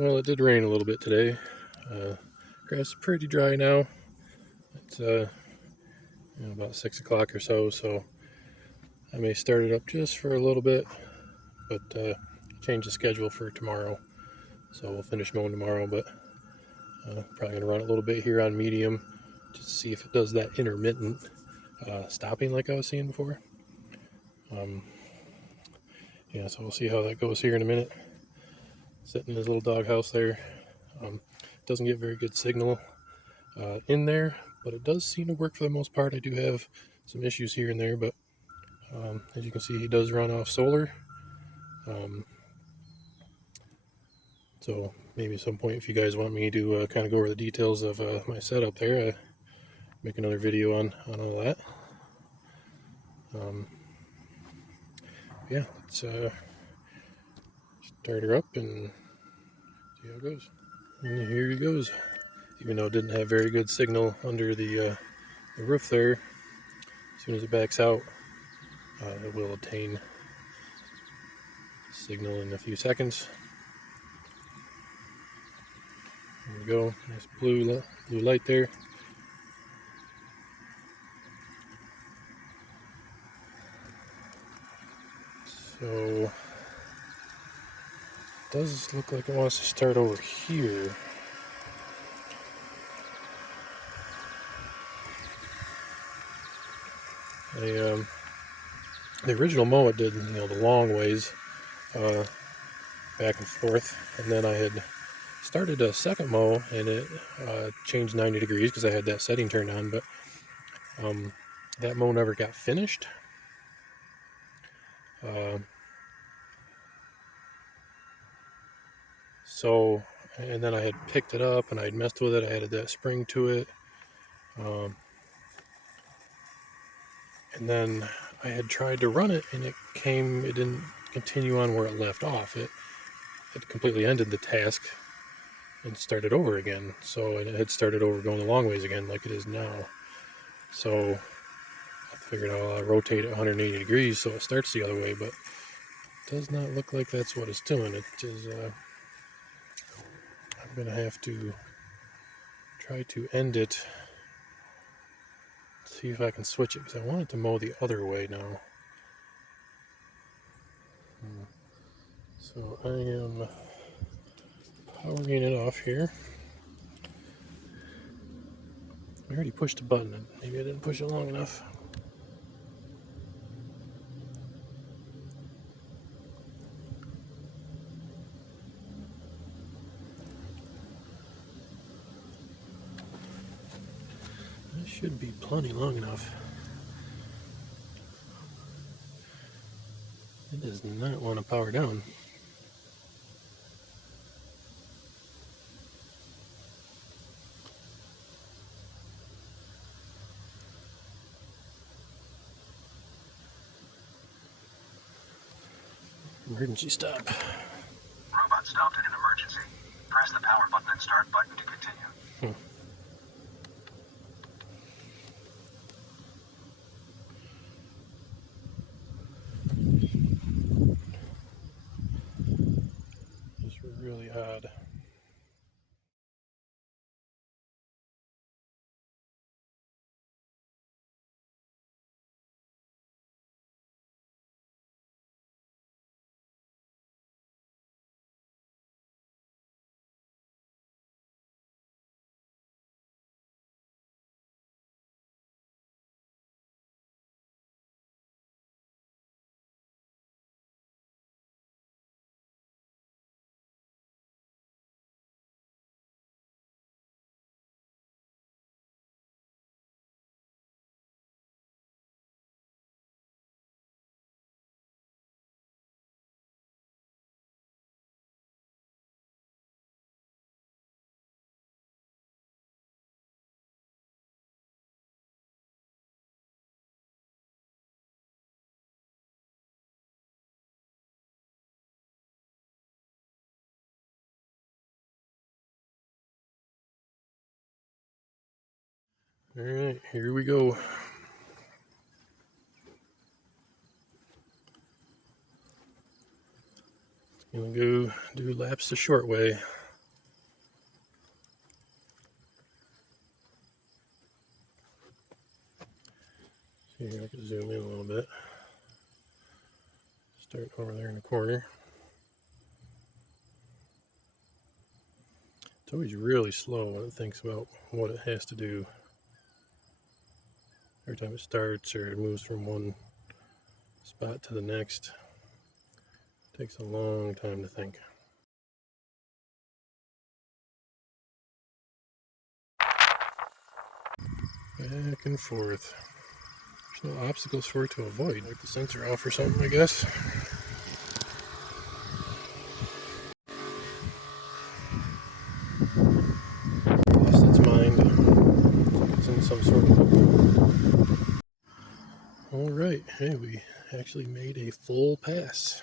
Well, it did rain a little bit today. Grass is pretty dry now. It's about 6 o'clock or so, so I may start it up just for a little bit, but change the schedule for tomorrow. So we'll finish mowing tomorrow, but probably going to run a little bit here on medium just to see if it does that intermittent stopping like I was seeing before. Yeah, so we'll see how that goes here in a minute. Sitting in his little doghouse there. Doesn't get very good signal in there, but it does seem to work for the most part. I do have some issues here and there, but as you can see, he does run off solar. So maybe at some point, if you guys want me to kind of go over the details of my setup there, make another video on all that. Yeah, let's start her up and see how it goes. And here he goes. Even though it didn't have very good signal under the roof there, as soon as it backs out, it will obtain signal in a few seconds. There we go, nice blue light there. So it does look like it wants to start over here. The original mow it did, the long ways back and forth, and then I had started a second mow and it changed 90 degrees because I had that setting turned on, but that mow never got finished. So, and then I had picked it up and I'd messed with it. I added that spring to it. And then I had tried to run it and it didn't continue on where it left off. It completely ended the task and started over again. So it had started over going the long ways again like it is now. So I figured I'll rotate it 180 degrees so it starts the other way, but it does not look like that's what it's doing. It is, I'm going to have to try to end it, see if I can switch it, because I want it to mow the other way now. So I am powering it off here. I already pushed a button. Maybe I didn't push it long enough. This should be plenty long enough. It does not want to power down. Emergency stop. Robot stopped in an emergency. Press the power button and start button to continue. It's really odd. Alright, here we go. Gonna go do laps the short way. I can zoom in a little bit. Start over there in the corner. It's always really slow when it thinks about what it has to do. Every time it starts or it moves from one spot to the next, it takes a long time to think. Back and forth. There's no obstacles for it to avoid. Like the sensor off or something, I guess. Lost its mind. It's in some sort of... Alright, hey, we actually made a full pass.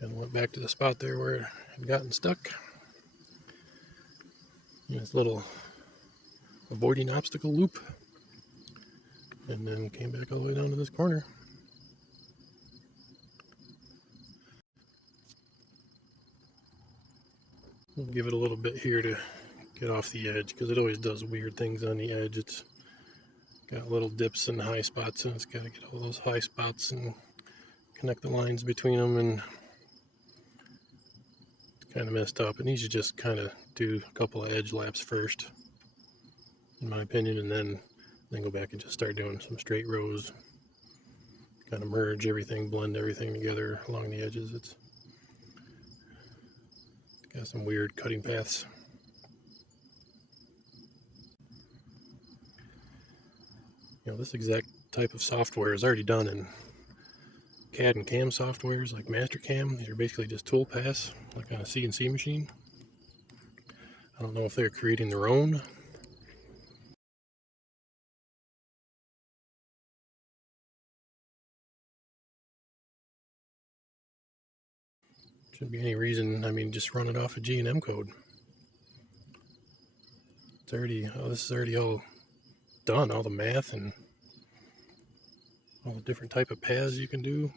Kind of went back to the spot there where it had gotten stuck. In this little avoiding obstacle loop. And then came back all the way down to this corner. We'll give it a little bit here to get off the edge, because it always does weird things on the edge. It's got little dips and high spots, and it's got to get all those high spots and connect the lines between them, and it's kind of messed up. It needs to just kind of do a couple of edge laps first, in my opinion, and then go back and just start doing some straight rows. Kind of merge everything, blend everything together along the edges. It's got some weird cutting paths. You know, this exact type of software is already done in CAD and CAM softwares like Mastercam. These are basically just tool paths, like on a CNC machine. I don't know if they're creating their own. Shouldn't be any reason, I mean, just run it off of G&M code. It's already, this is already all done, all the math and all the different type of paths you can do.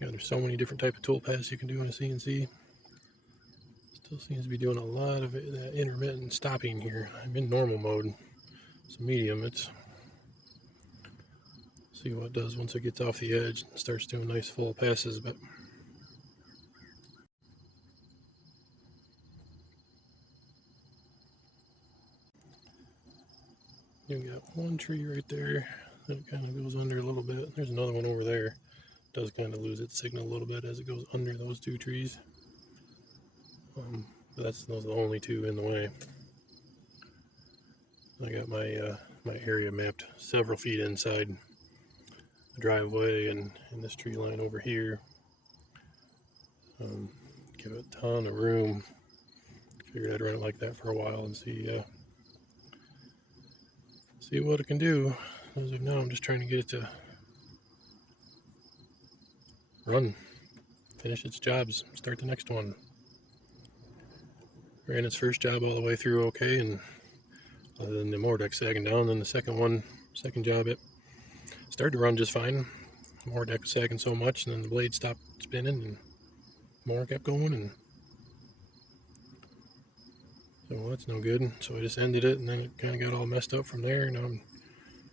Yeah, there's so many different type of tool paths you can do in a CNC. Still seems to be doing a lot of it, that intermittent stopping here. I'm in normal mode. It's medium. It's see what it does once it gets off the edge and starts doing nice full passes. But you got one tree right there that kind of goes under a little bit. There's another one over there. It does kind of lose its signal a little bit as it goes under those two trees. But those are the only two in the way. I got my my area mapped several feet inside the driveway and in this tree line over here. Give it a ton of room. Figured I'd run it like that for a while and see what it can do. As of now, I'm just trying to get it to run, finish its jobs, start the next one. Ran its first job all the way through okay, and other than the mower deck sagging down, then the second job, it started to run just fine. The mower deck was sagging so much, and then the blade stopped spinning, and the mower kept going, and so well, that's no good. So I just ended it, and then it kind of got all messed up from there. Now I'm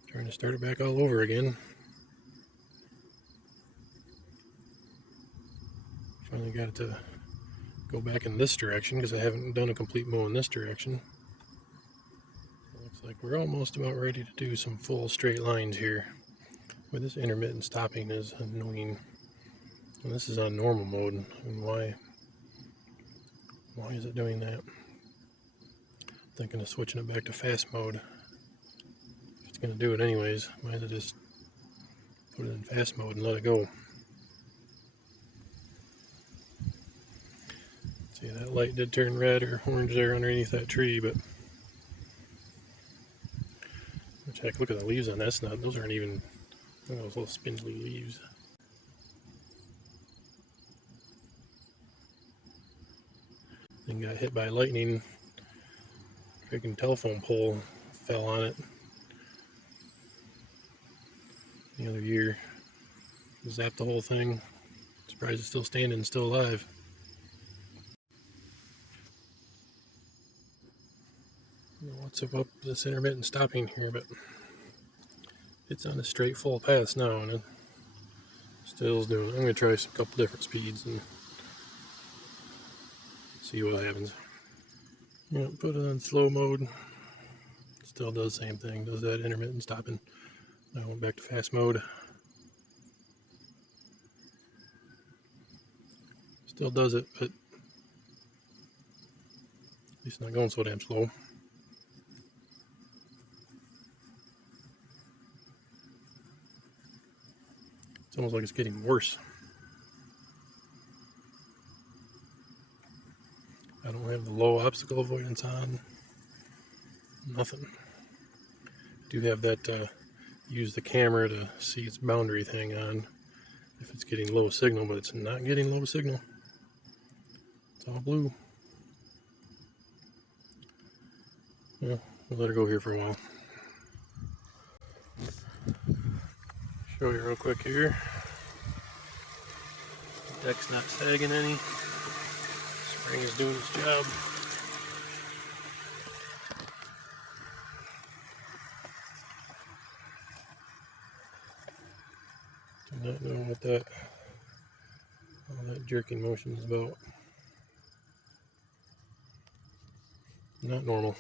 trying to start it back all over again. Finally got it to go back in this direction because I haven't done a complete mow in this direction. Looks like we're almost about ready to do some full straight lines here. But this intermittent stopping is annoying. And this is on normal mode. And why is it doing that? Thinking of switching it back to fast mode. If it's going to do it anyways, might as well just put it in fast mode and let it go. See, that light did turn red or orange there underneath that tree, but heck, look at the leaves on that. Those aren't even those little spindly leaves. Then got hit by lightning. Freaking telephone pole fell on it the other year. Zapped the whole thing. Surprised it's still standing, still alive. I don't know what's up with this intermittent stopping here, but It's on a straight full pass now, and it still is doing it. I'm going to try a couple different speeds and see what happens. Yeah, put it on slow mode. Still does the same thing. Does that intermittent stopping. I went back to fast mode. Still does it, but at least not going so damn slow. It's almost like it's getting worse. I don't have the low obstacle avoidance on. Nothing. Do have that use the camera to see its boundary thing on if it's getting low signal, but it's not getting low signal. It's all blue. Yeah, we'll let her go here for a while. Show you real quick here. The deck's not sagging any. Spring is doing its job. Do not know what all that jerking motion is about. Not normal.